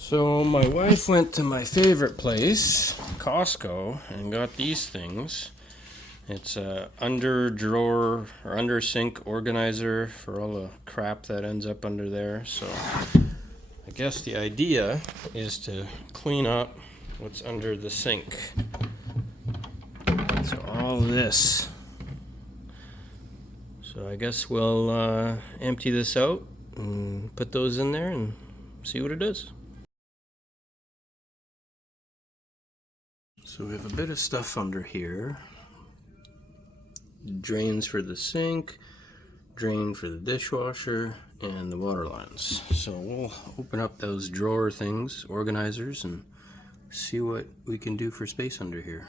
So my wife went to my favorite place, Costco, and got these things. It's a under drawer or under sink organizer for all the crap that ends up under there. So I guess the idea is to clean up what's under the sink. So all this. So I guess we'll empty this out and put those in there and see what it does. So we have a bit of stuff under here. Drains for the sink, drain for the dishwasher, and the water lines. So we'll open up those drawer things, organizers, and see what we can do for space under here.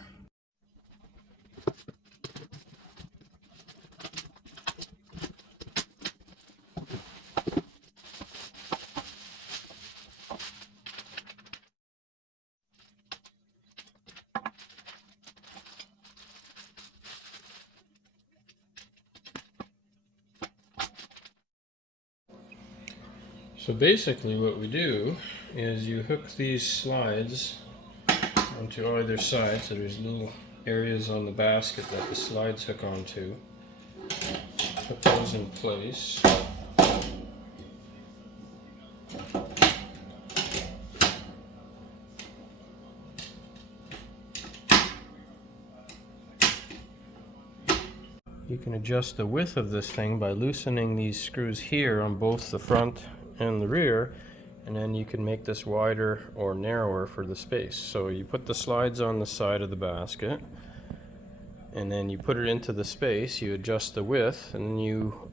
So basically what we do is you hook these slides onto either side, so there's little areas on the basket that the slides hook onto. Put those in place. You can adjust the width of this thing by loosening these screws here on both the front and the rear, and then you can make this wider or narrower for the space. So you put the slides on the side of the basket, and then you put it into the space, you adjust the width, and then you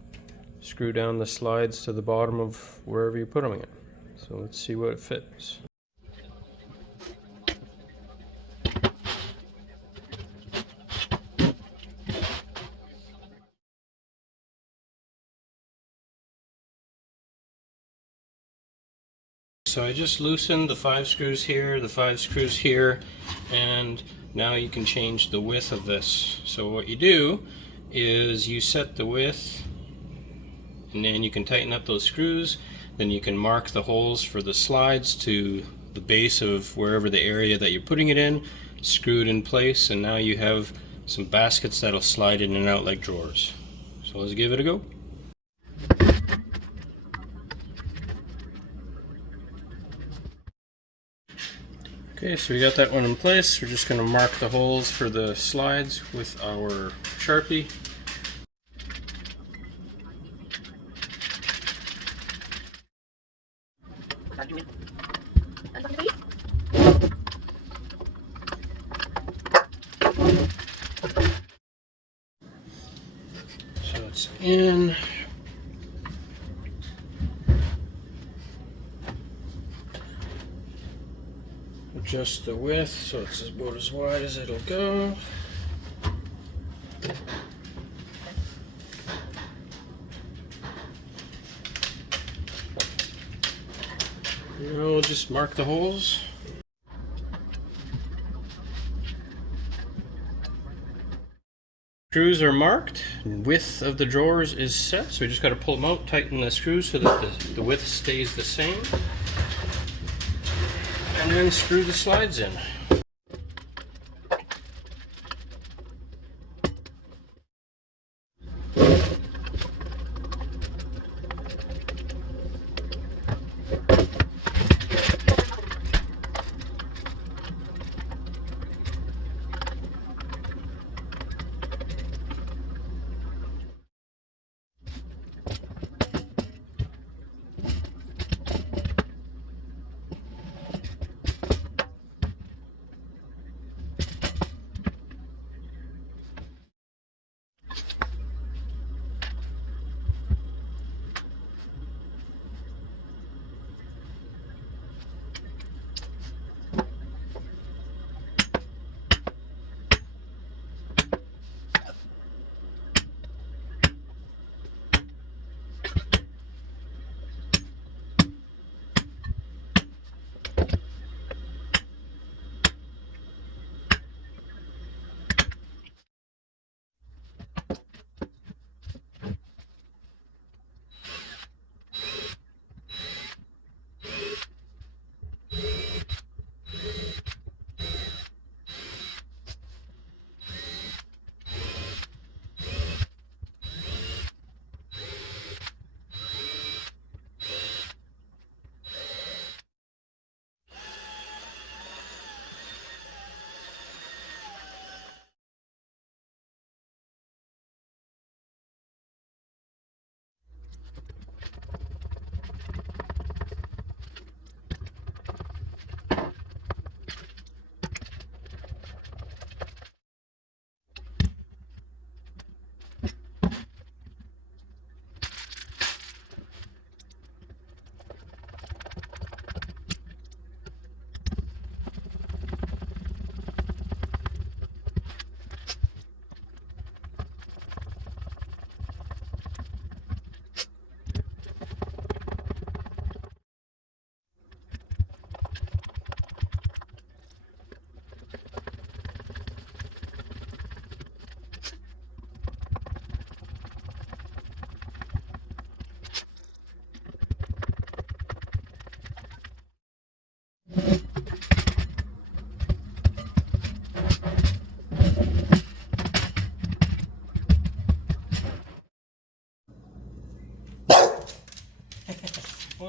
screw down the slides to the bottom of wherever you put them in. So let's see what it fits. So I just loosened the 5 screws here, the 5 screws here, and now you can change the width of this. So what you do is you set the width, and then you can tighten up those screws. Then you can mark the holes for the slides to the base of wherever the area that you're putting it in, screw it in place, and now you have some baskets that'll slide in and out like drawers. So let's give it a go. Okay, so we got that one in place. We're just going to mark the holes for the slides with our Sharpie. So it's in. Adjust the width so it's about as wide as it'll go. Now we'll just mark the holes. Screws are marked, width of the drawers is set, so we just got to pull them out, tighten the screws so that the width stays the same, and then screw the slides in.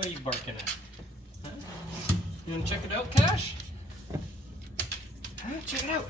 What are you barking at? Huh? You want to check it out, Cash? Huh? Check it out.